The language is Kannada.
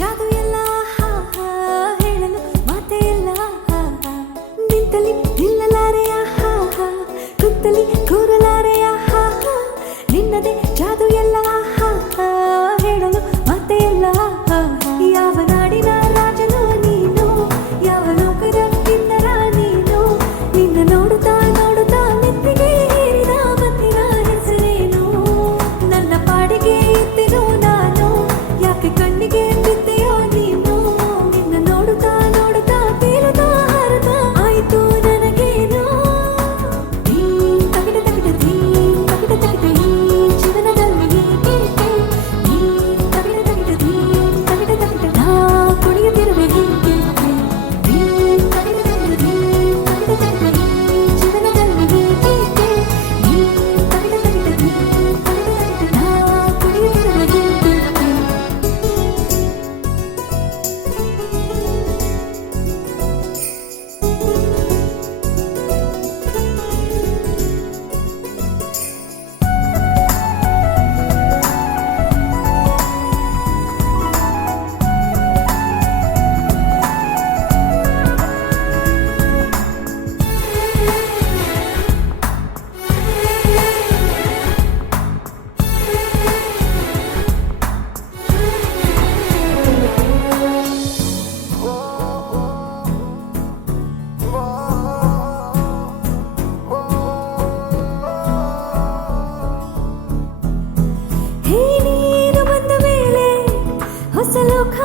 ಜಾದು ಎಲ್ಲ ಹಾ ಹಾ ಹೇಳಲು ಮಾತೆ ಎಲ್ಲ ಹಾ ಹಾ ನಿಂತಲಿ ನಿಲ್ಲಲಾರೆಯ ಹಾ ಹಾ ಕುತ್ತಲಿ ಕೂರಲಾರೆಯ ಹಾ ಹಾ ನಿನ್ನದೆ ಜಾದು ಎಲ್ಲ ಹಾ ಹಾ ಹೇಳಲು ಮಾತೆ ಎಲ್ಲ ಹಾ ಹಾ ಯಾವ ನಾಡಿನ ರಾಜನು ನೀನು ಯಾವ ಲೋಕದ ಕಿನ್ನರ ನೀನು ನಿನ್ನ ನೋಡುತ್ತಾ ನೋಡುತ್ತಾ ಮೆತ್ತಿಗೆ ಹೇರಿದ ಮಂದಿರ ಹೆಸರೇನು ನನ್ನ ಪಾಡಿಗೆ ಇದ್ದಿರೋ ನಾನು ಯಾಕೆ ಕಣ್ಣಿಗೆ ಬಿದ್ದೆಯೋ ನೀನು ನಿನ್ನ ನೋಡುತ್ತಾ ನೋಡುತ್ತಾ ತೇಲುತ್ತಾ ಹಾರುತ್ತಾ ಆಯಿತು ನನಗೇನೋ ತಗಿಡ ತಗಿಡ ತಗಿಡ ತಗಿಡ ಈ ಜೀವನದಲ್ಲಿ ಹೀಗೆ ತಗಿಡ ತಗಿಡ ತಗಿಡ ತಗಿಡ ನಾ ಕುಣಿಯುತ್ತಿರುವೆ ಹೀಗೆ ತಗಿಡ ತಗಿಡ ತಗಿಡ ತಗಿಡ ಈ ಜೀವನದಲ್ಲಿ ಹೀಗೆ ತಗಿಡ ತಗಿಡ ತಗಿಡ ತಗಿಡ ನಾ ಕುಣಿಯುತ್ತಿರುವೆ ಹೀಗೆ ಹೇ ನೀನು ಬಂದ ಮೇಲೆ ಹೊಸ ಲೋಕ